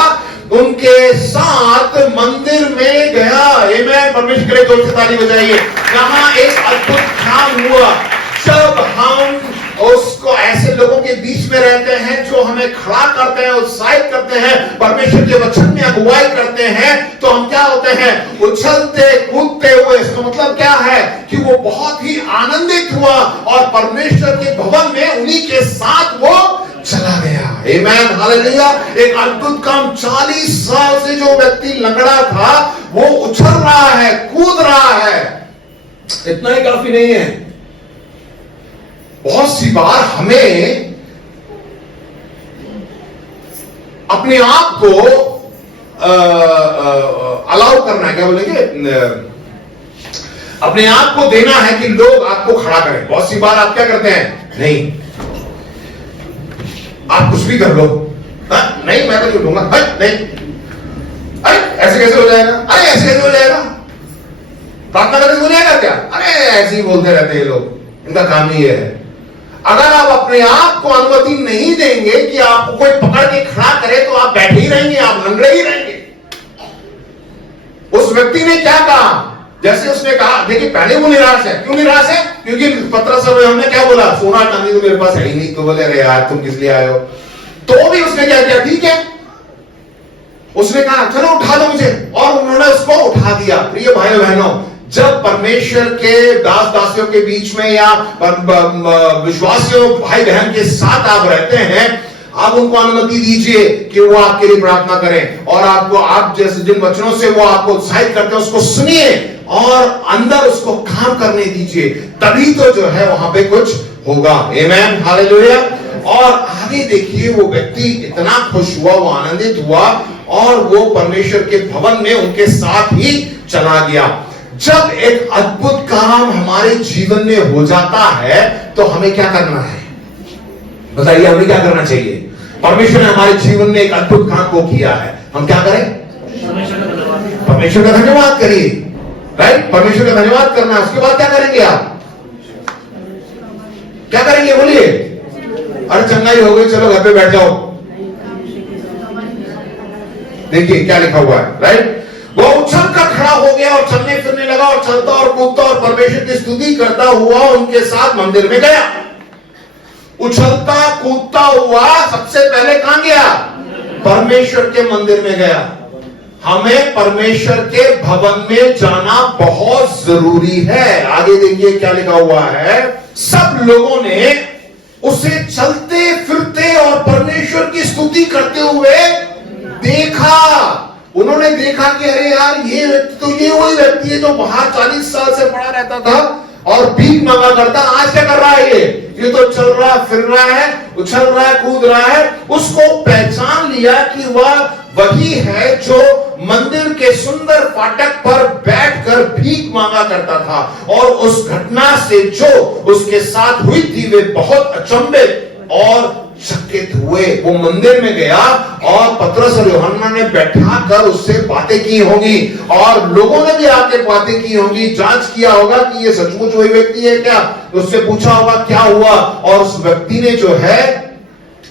उनके साथ मंदिर में गया। आमीन, परमेश्वर के लिए जोर से ताली बजाइए। यहां एक अद्भुत काम हुआ जब हम उसको ऐसे लोगों के बीच में रहते हैं जो हमें खड़ा करते हैं, उत्साहित करते हैं, परमेश्वर के वचन में अगुवाई करते हैं, तो हम क्या होते हैं? उछलते कूदते हुए। इसका मतलब क्या है कि वो बहुत ही आनंदित हुआ और परमेश्वर के भवन में उन्हीं के साथ वो चला गया। आमीन, हालेलुया। एक अद्भुत काम। 40 साल से जो व्यक्ति लंगड़ा था वो उछल रहा है, कूद रहा है। इतना ही काफी नहीं है। बहुत सी बार हमें अपने आप को अलाउ करना है, क्या बोलेंगे, अपने आप को देना है कि लोग आपको खड़ा करें। बहुत सी बार आप क्या करते हैं, नहीं आप कुछ भी कर लो, नहीं मैं तो क्यों लूंगा, नहीं, अरे ऐसे कैसे हो जाएगा, अरे ऐसे कैसे हो जाएगा, प्रार्थना करने से हो जाएगा क्या, अरे ऐसे ही बोलते रहते हैं लोग, इनका काम ही है। अगर आप अपने आप को अनुमति नहीं देंगे कि आपको कोई पकड़ के खड़ा करे तो आप बैठे ही रहेंगे, आप लंगड़े ही रहेंगे। उस व्यक्ति ने क्या कहा, जैसे उसने कहा, देखिए पहले वो निराश है। क्यों निराश है? क्योंकि पतरस और हमने क्या बोला, सोना चांदी तो मेरे पास है ही नहीं। तो बोले अरे यार तुम किस लिए आए हो? तो भी उसने क्या किया, ठीक है, उसने कहा चलो उठा दो मुझे, और उन्होंने उसको उठा दिया। प्रिय भाइयों बहनों, जब परमेश्वर के दास दासियों के बीच में या विश्वासियों भाई बहन के साथ आप रहते हैं, आप उनको अनुमति दीजिए कि वो आपके लिए प्रार्थना करें, और आपको आप जैसे जिन वचनों से वो आपको उत्साहित करते हैं उसको सुनिए और अंदर उसको काम करने दीजिए, तभी तो जो है वहां पे कुछ होगा। आमेन, हालेलुया। और आगे देखिए, वो व्यक्ति इतना खुश हुआ, वो आनंदित हुआ, और वो परमेश्वर के भवन में उनके साथ ही चला गया। जब एक अद्भुत काम हमारे जीवन में हो जाता है तो हमें क्या करना है, बताइए, हमें क्या करना चाहिए? परमेश्वर ने हमारे जीवन में एक अद्भुत काम को किया है, हम क्या करें? परमेश्वर का धन्यवाद करिए, राइट? परमेश्वर का धन्यवाद करना है। उसके बाद क्या करेंगे आप? क्या करेंगे बोलिए? अरे चंगाई हो गई, चलो घर पे बैठ जाओ। देखिए क्या लिखा हुआ है, राइट? वो उछल कर खड़ा हो गया और चलने फिरने लगा और चलता और कूदता और परमेश्वर की स्तुति करता हुआ उनके साथ मंदिर में गया। उछलता कूदता हुआ सबसे पहले कहां गया? परमेश्वर के मंदिर में गया। हमें परमेश्वर के भवन में जाना बहुत जरूरी है। आगे देखिए क्या लिखा हुआ है, सब लोगों ने उसे चलते फिरते और परमेश्वर की स्तुति करते हुए देखा। उन्होंने देखा कि अरे यार ये वही व्यक्ति है जो बाहर 40 साल से पड़ा रहता था और भीख मांगा करता, आज क्या कर रहा है? ये तो चल रहा फिर रहा है, उछल रहा है, कूद रहा है। उसको पहचान लिया कि वह वही है जो मंदिर के सुंदर फाटक पर बैठकर भीख मांगा करता था। और उस घटना से जो उसके साथ हुई थी वे बहुत अचंभित और चकित हुए। वो मंदिर में गया और पतरस और यूहन्ना ने बैठा कर उससे बातें की होंगी, और लोगों ने भी आके बातें की होंगी, जांच किया होगा कि ये सचमुच वही व्यक्ति है क्या। उससे पूछा होगा क्या हुआ, और उस व्यक्ति ने जो है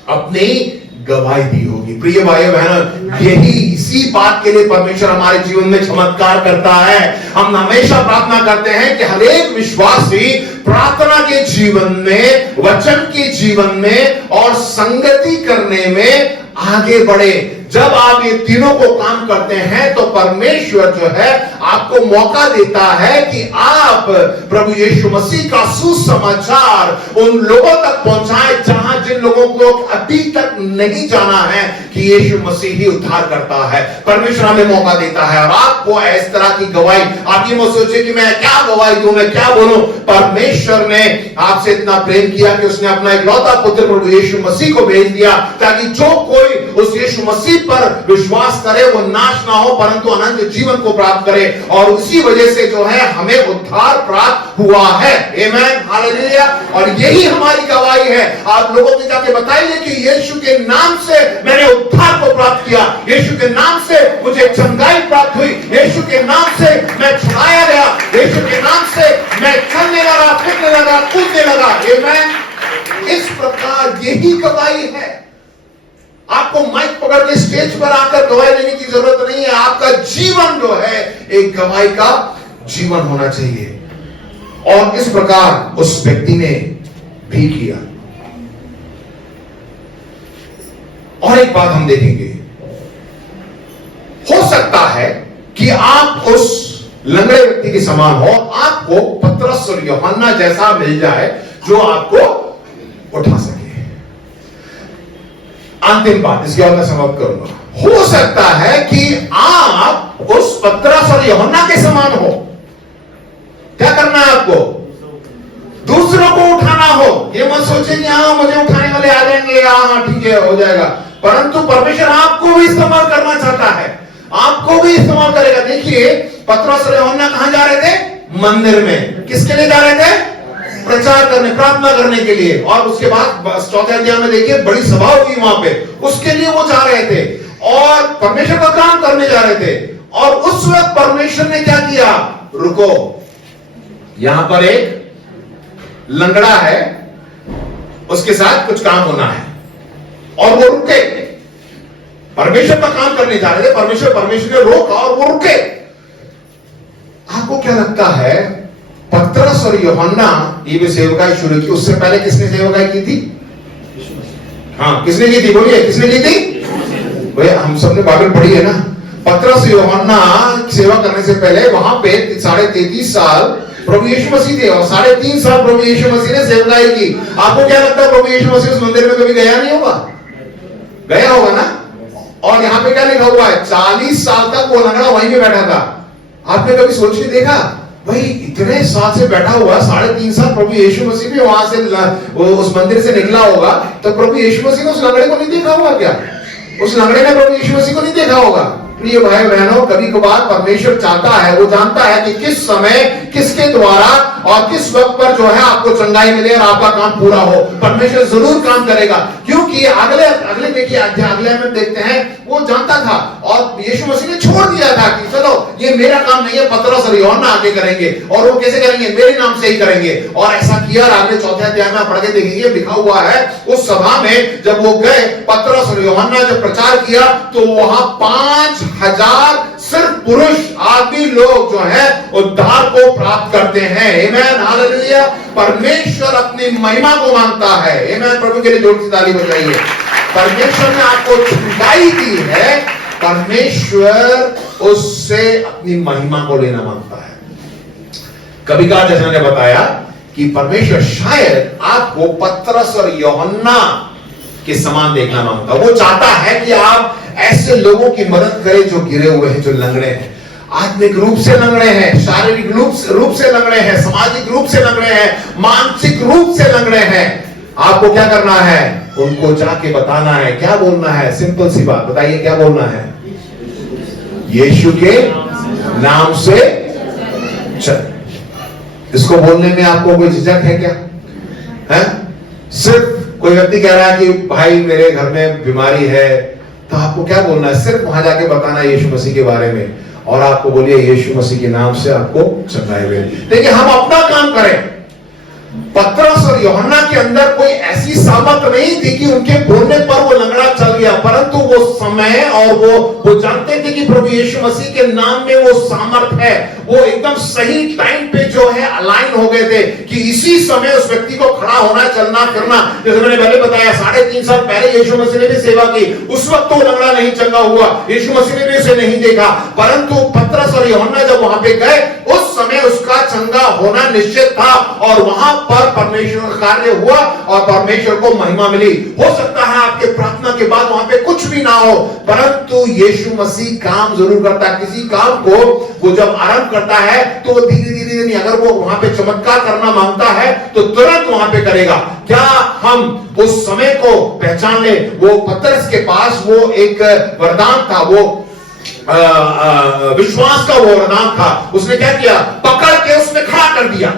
अपनी गवाही दी होगी। प्रिय भाइयों बहनों, यही इसी बात के लिए परमेश्वर हमारे जीवन में चमत्कार करता है। हम हमेशा प्रार्थना करते हैं कि हर एक विश्वासी प्रार्थना के जीवन में, वचन के जीवन में और संगति करने में आगे बढ़े। जब आप ये तीनों को काम करते हैं तो परमेश्वर जो है आपको मौका देता है कि आप प्रभु यीशु मसीह का सुसमाचार उन लोगों तक पहुंचाएं जहां जिन लोगों को अभी तक नहीं जाना है कि यीशु मसीह ही उद्धार करता है। परमेश्वर हमें मौका देता है, और आपको इस तरह की गवाही, आप ये मत सोचिए कि मैं क्या गवाही दूं, मैं क्या बोलूं। परमेश्वर ने आपसे इतना प्रेम किया कि उसने अपना इकलौता पुत्र प्रभु यीशु मसीह को भेज दिया, ताकि जो कोई उस यीशु मसीह पर विश्वास करे वो नाश ना हो परंतु अनंत जीवन को प्राप्त करे। और उसी वजह से जो है हमें उद्धार प्राप्त हुआ है। आमेन, हालेलुया। और यही हमारी गवाही है। आप लोगों को जाके बताइए कि यीशु के नाम से मैंने उद्धार को प्राप्त किया, यीशु के नाम से मुझे चंगाई प्राप्त हुई, यीशु के नाम से मैं छुड़ाया गया, यीशु के नाम से मैं चलने लगा, फिरने लगा, कूदने लगा। आमेन। इस प्रकार यही गवाही है। आपको माइक पकड़ के स्टेज पर आकर गवाही देने की जरूरत नहीं है। आपका जीवन जो है एक गवाही का जीवन होना चाहिए, और इस प्रकार उस व्यक्ति ने भी किया। और एक बात हम देखेंगे, हो सकता है कि आप उस लंगड़े व्यक्ति के समान हो, आपको पतरस और यूहन्ना जैसा मिल जाए जो आपको उठा सके। अंतिम बात, इसके बाद मैं समाप्त करूंगा। हो सकता है कि आप उस पतरस और यूहन्ना के समान हो। क्या करना है आपको? दूसरों को उठाना हो। ये मत सोचिए कि हाँ मुझे उठाने वाले आ जाएंगे, हाँ ठीक है हो जाएगा। परंतु परमेश्वर आपको भी इस्तेमाल करना चाहता है, आपको भी इस्तेमाल करेगा। देखिए पतरस और यूहन्ना कहां जा रहे थे? मंदिर में किसके लिए जा रहे थे? प्रचार करने, प्रार्थना करने के लिए। और उसके बाद चौथे अध्याय में देखिए बड़ी सभा हुई वहां पे, उसके लिए वो जा रहे थे और परमेश्वर का काम करने जा रहे थे। और उस वक्त परमेश्वर ने क्या किया? रुको, यहां पर एक लंगड़ा है, उसके साथ कुछ काम होना है, और वो रुके। परमेश्वर का काम करने जा रहे थे, परमेश्वर ने रोका और वो रुके। आपको क्या लगता है पतरस और यूहन्ना ये भी सेवकाई शुरू की, उससे पहले किसने सेवकाई की थी? हाँ, किसने की थी? बोलिए, किसने की थी? भैया हम सबने बाइबल पढ़ी है ना। पतरस यूहन्ना सेवा करने से पहले वहां पे 33.5 साल प्रभु यीशु मसीह थे, और 3.5 साल प्रभु यीशु मसीह ने सेवकाई की। आपको क्या लगता है प्रभु यीशु मसीह उस मंदिर में कभी गया नहीं होगा? गया होगा ना। और यहां पे क्या लिखा हुआ है? 40 साल तक वो लंगड़ा वहीं पे बैठा था। आपने कभी सोच के देखा भाई इतने साल से बैठा हुआ, 3.5 साल प्रभु यीशु मसीह भी वहां से उस मंदिर से निकला होगा, तो प्रभु यीशु मसीह ने उस लंगड़े को नहीं देखा होगा क्या? उस लंगड़े ने प्रभु यीशु मसीह को नहीं देखा होगा? प्रिय भाई बहनों, कभी कभार परमेश्वर चाहता है, वो जानता है कि किस समय किसके द्वारा और किस वक्त पर जो है आपको चंगाई मिले और आपका काम पूरा हो। परमेश्वर जरूर काम करेगा, क्योंकि अगले देखिए अगले में देखते हैं, वो जानता था और यीशु मसीह ने छोड़ दिया था कि चलो ये मेरा काम नहीं है, पतरस और यूहन्ना आगे करेंगे। और वो कैसे करेंगे? मेरे नाम से ही करेंगे। और ऐसा किया। आगे चौथे अध्याय में पढ़ के देखिए, लिखा हुआ है उस सभा में जब वो गए, पतरस और यूहन्ना जब प्रचार किया, तो वहां 5,000 सिर्फ पुरुष आदमी लोग जो है उद्धार को प्राप्त करते हैं। आमेन, हालेलुया। परमेश्वर अपनी महिमा को मांगता है। आमेन, प्रभु के लिए जोर से ताली बजाइए। परमेश्वर ने आपको चुकाई दी है, परमेश्वर उससे अपनी महिमा को लेना मांगता है। कभी कहा, जैसे मैंने बताया कि परमेश्वर शायद आपको पतरस और यूहन्ना के समान देखना मांगता। वो चाहता है कि आप ऐसे लोगों की मदद करें जो गिरे हुए हैं, जो लंगड़े हैं, आत्मिक रूप से लंगड़े हैं, शारीरिक रूप से लंगड़े हैं, सामाजिक रूप से लंगड़े हैं, मानसिक रूप से लंगड़े हैं। आपको क्या करना है? उनको जाके बताना है। क्या बोलना है? सिंपल सी बात बताइए, क्या बोलना है? यीशु के नाम से चल। इसको बोलने में आपको कोई झिझक है क्या? है? सिर्फ कोई व्यक्ति कह रहा है कि भाई मेरे घर में बीमारी है, तो आपको क्या बोलना है? सिर्फ वहां जाके बताना है यीशु मसीह के बारे में, और आपको बोलिए यीशु मसीह के नाम से आपको चंगाई मिले। देखिए, हम अपना काम करें। पतरस और यूहन्ना के अंदर कोई ऐसी सामर्थ नहीं थी कि उनके बोलने पर वो लंगड़ा चल गया, परंतु वो समय और वो जानते थे कि प्रभु यीशु मसीह के नाम में वो सामर्थ है। वो एकदम सही टाइम पे जो है अलाइन हो गए थे कि इसी समय उस व्यक्ति को खड़ा होना, चलना फिरना। जैसे मैंने पहले बताया, 3.5 साल पहले यीशु मसीह ने भी सेवा की, उस वक्त तो लंगड़ा नहीं चंगा हुआ, यीशु मसीह ने भी उसे नहीं देखा, परंतु पतरस और यूहन्ना जब वहां पे गए, उस समय उसका चंगा होना निश्चित था, और वहां पर परमेश्वर का कार्य हुआ और परमेश्वर को महिमा मिली। हो सकता है आपके प्रार्थना के बाद वहां पे कुछ भी ना हो, परंतु यीशु मसीह काम जरूर करता है। किसी काम को वो जब आरंभ करता है तो वो धीरे धीरे नहीं, अगर वो वहां पे चमत्कार करना मांगता है तो तुरंत वहां पे करेगा। क्या हम उस समय को पहचान ले? वो पतरस के पास वो एक वरदान था, वो विश्वास का वो वरदान था। उसने क्या किया? पकड़ के उसने खड़ा कर दिया।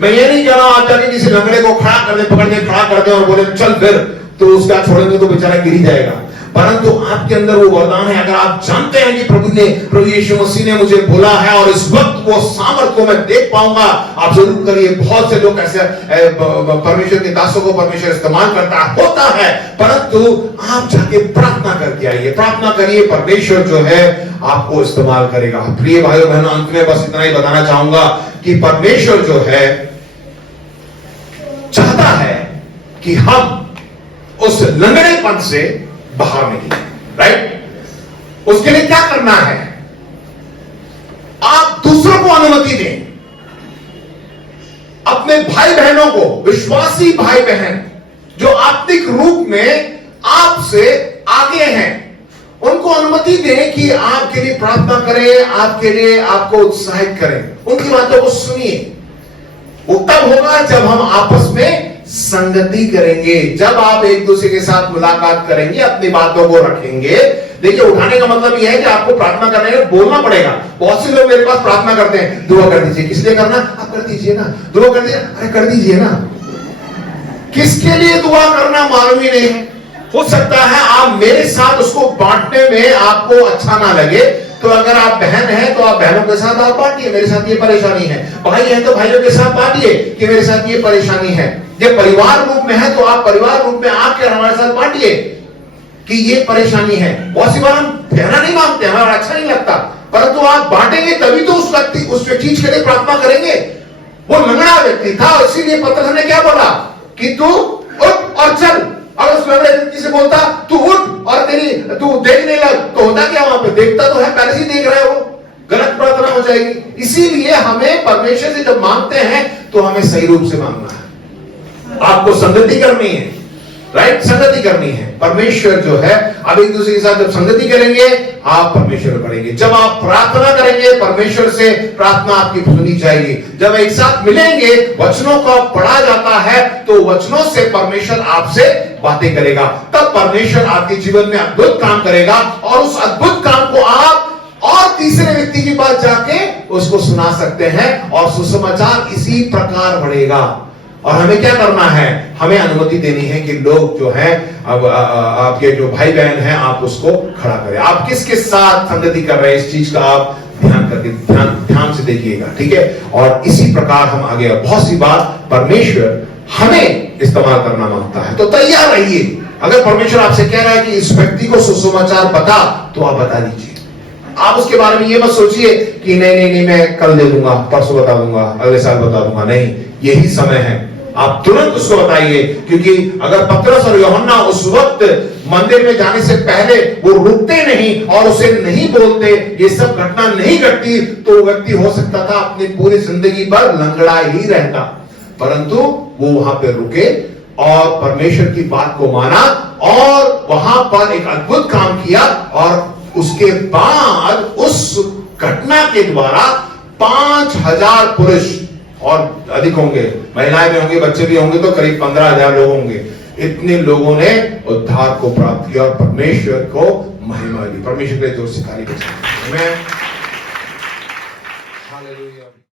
मैं ये नहीं कह रहा हूं आप जाके किसी लंगड़े को खड़ा कर दे, पकड़ के खड़ा कर दे और बोले चल फिर, तो उसका छोड़ेंगे तो बेचारा गिर ही जाएगा। परंतु आपके अंदर वो वरदान है, अगर आप जानते हैं कि प्रभु यीशु मसीह ने मुझे बोला है और इस वक्त वो सामर्थ को मैं देख पाऊंगा, आप जरूर करिए। बहुत से लोग ऐसे परमेश्वर के दासों को परमेश्वर इस्तेमाल करता होता है, परंतु आप जाके प्रार्थना करके आइए, प्रार्थना करिए, परमेश्वर जो है आपको इस्तेमाल करेगा। प्रिय भाइयों बहनों, अंत में बस इतना ही बताना चाहूंगा कि परमेश्वर जो है चाहता है कि हम उस लंगड़ेपन से बाहर निकले, राइट? उसके लिए क्या करना है? आप दूसरों को अनुमति दें, अपने भाई बहनों को, विश्वासी भाई बहन जो आत्मिक रूप में आपसे आगे हैं, उनको अनुमति दें कि आपके लिए प्रार्थना करें, आपके लिए आपको उत्साहित करें, उनकी बातों को सुनिए। वो तब होगा जब हम आपस में संगति करेंगे, जब आप एक दूसरे के साथ मुलाकात करेंगे, अपनी बातों को रखेंगे। देखिए, उठाने का मतलब यह है कि आपको प्रार्थना करने में बोलना पड़ेगा। बहुत से लोग मेरे पास प्रार्थना करते हैं, दुआ कर दीजिए। किस लिए करना? आप कर दीजिए ना। दुआ कर दीजिए, अरे कर दीजिए ना। किसके लिए दुआ करना मालूम ही नहीं है। हो सकता है आप मेरे साथ उसको बांटने में आपको अच्छा ना लगे, तो अगर आप बहन हैं तो आप बहनों के साथ आप बांटिए, मेरे साथ ये परेशानी है। भाई है तो भाइयों के साथ बांटिए कि मेरे साथ ये परेशानी है। ये परिवार रूप में है तो आप परिवार रूप में आके हमारे साथ बांटिए कि ये परेशानी है। बहुत सी बार हम कहना नहीं मांगते, हमारा अच्छा नहीं लगता, परंतु आप बांटेंगे तभी तो उस चीज के लिए प्रार्थना करेंगे। वो लंगड़ा व्यक्ति था, इसीलिए पतरस ने क्या बोला कि तू उठ और चल। और उस लंगड़े व्यक्ति से बोलता तू उठ और तू देखने लग, तो होता क्या वहां पे? देखता तो है, पहले से ही देख रहा है, वो गलत प्रार्थना हो जाएगी। इसीलिए हमें परमेश्वर से जब मांगते हैं तो हमें सही रूप से मांगना है। आपको संगति करनी है, राइट? संगति करनी है। परमेश्वर जो है, अब एक दूसरे के साथ जब संगति करेंगे आप परमेश्वर करेंगे। जब आप प्रार्थना करेंगे परमेश्वर से, प्रार्थना आपकी सुनी जाएगी। जब एक साथ मिलेंगे, वचनों का पढ़ा जाता है, तो वचनों से परमेश्वर आपसे बातें करेगा। तब परमेश्वर आपके जीवन में अद्भुत काम करेगा, और उस अद्भुत काम को आप और तीसरे व्यक्ति के पास जाके उसको सुना सकते हैं, और सुसमाचार इसी प्रकार बढ़ेगा। और हमें क्या करना है? हमें अनुमति देनी है कि लोग जो है, अब आपके जो भाई बहन हैं, आप उसको खड़ा करें। आप किसके साथ संगति कर रहे हैं, इस चीज का आप ध्यान से देखिएगा, ठीक है? और इसी प्रकार हम आगे, बहुत सी बार परमेश्वर हमें इस्तेमाल करना मांगता है, तो तैयार रहिए। अगर परमेश्वर आपसे कह रहा है कि इस व्यक्ति को सुसमाचार बता, तो आप बता दीजिए। आप उसके बारे में ये मत सोचिए कि नहीं मैं कल दे दूंगा, परसों बता दूंगा, अगले साल बता दूंगा। नहीं, यही समय है, आप तुरंत उसको बताइए। क्योंकि अगर पतरस और यूहन्ना उस वक्त मंदिर में जाने से पहले वो रुकते नहीं और उसे नहीं बोलते, ये सब घटना नहीं घटती, तो वो व्यक्ति हो सकता था अपनी पूरी जिंदगी भर लंगड़ा ही रहता। परंतु वो वहां पे रुके और परमेश्वर की बात को माना, और वहां पर एक अद्भुत काम किया। और उसके बाद उस घटना के द्वारा 5000 पुरुष, और अधिक होंगे, महिलाएं भी होंगी, बच्चे भी होंगे, तो करीब 15,000 लोग होंगे। इतने लोगों ने उद्धार को प्राप्त किया और परमेश्वर को महिमा दी। परमेश्वर के जोर से ताली बजाएं।